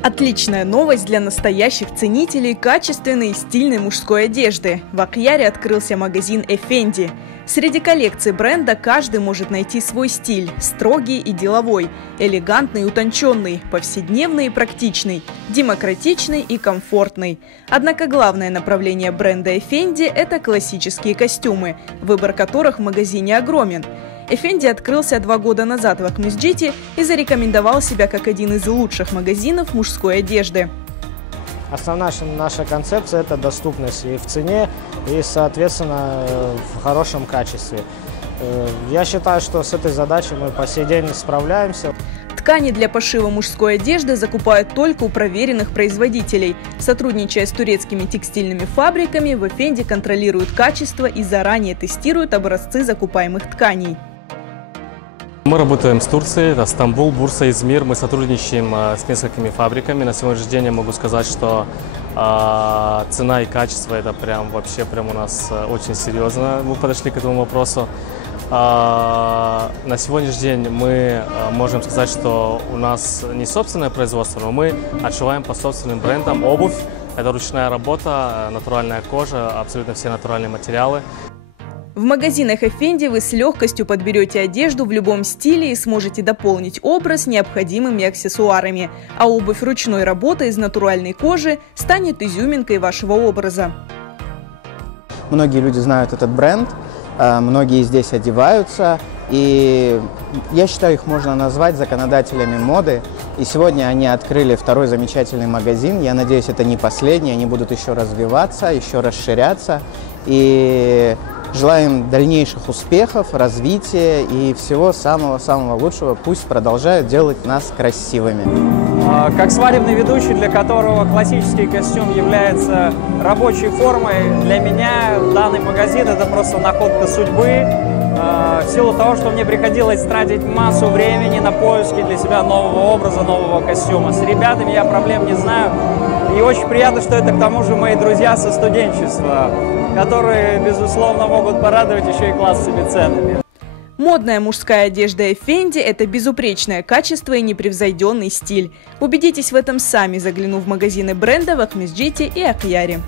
Отличная новость для настоящих ценителей качественной и стильной мужской одежды. В Акьяре открылся магазин Effendi. Среди коллекций бренда каждый может найти свой стиль – строгий и деловой, элегантный и утонченный, повседневный и практичный, демократичный и комфортный. Однако главное направление бренда Effendi – это классические костюмы, выбор которых в магазине огромен. Effendi открылся 2 года назад в Акмесджите и зарекомендовал себя как один из лучших магазинов мужской одежды. Основная наша концепция – это доступность и в цене, и, соответственно, в хорошем качестве. Я считаю, что с этой задачей мы по сей день справляемся. Ткани для пошива мужской одежды закупают только у проверенных производителей. Сотрудничая с турецкими текстильными фабриками, в Effendi контролируют качество и заранее тестируют образцы закупаемых тканей. Мы работаем с Турцией, это Стамбул, Бурса, Измир. Мы сотрудничаем с несколькими фабриками. На сегодняшний день я могу сказать, что цена и качество это вообще у нас очень серьезно. Мы подошли к этому вопросу. На сегодняшний день мы можем сказать, что у нас не собственное производство, но мы отшиваем по собственным брендам обувь. Это ручная работа, натуральная кожа, абсолютно все натуральные материалы. В магазинах Effendi вы с легкостью подберете одежду в любом стиле и сможете дополнить образ необходимыми аксессуарами. А обувь ручной работы из натуральной кожи станет изюминкой вашего образа. Многие люди знают этот бренд, многие здесь одеваются, и я считаю, их можно назвать законодателями моды. И сегодня они открыли 2-й замечательный магазин. Я надеюсь, это не последний, они будут еще развиваться, еще расширяться. И желаем дальнейших успехов, развития и всего самого-самого лучшего. Пусть продолжают делать нас красивыми. Как свадебный ведущий, для которого классический костюм является рабочей формой, для меня данный магазин – это просто находка судьбы. В силу того, что мне приходилось тратить массу времени на поиски для себя нового образа, нового костюма. С ребятами я проблем не знаю. И очень приятно, что это к тому же мои друзья со студенчества, которые, безусловно, могут порадовать еще и классовыми ценами. Модная мужская одежда Effendi – это безупречное качество и непревзойденный стиль. Убедитесь в этом сами, заглянув в магазины бренда в Акмесджите и Акьяре.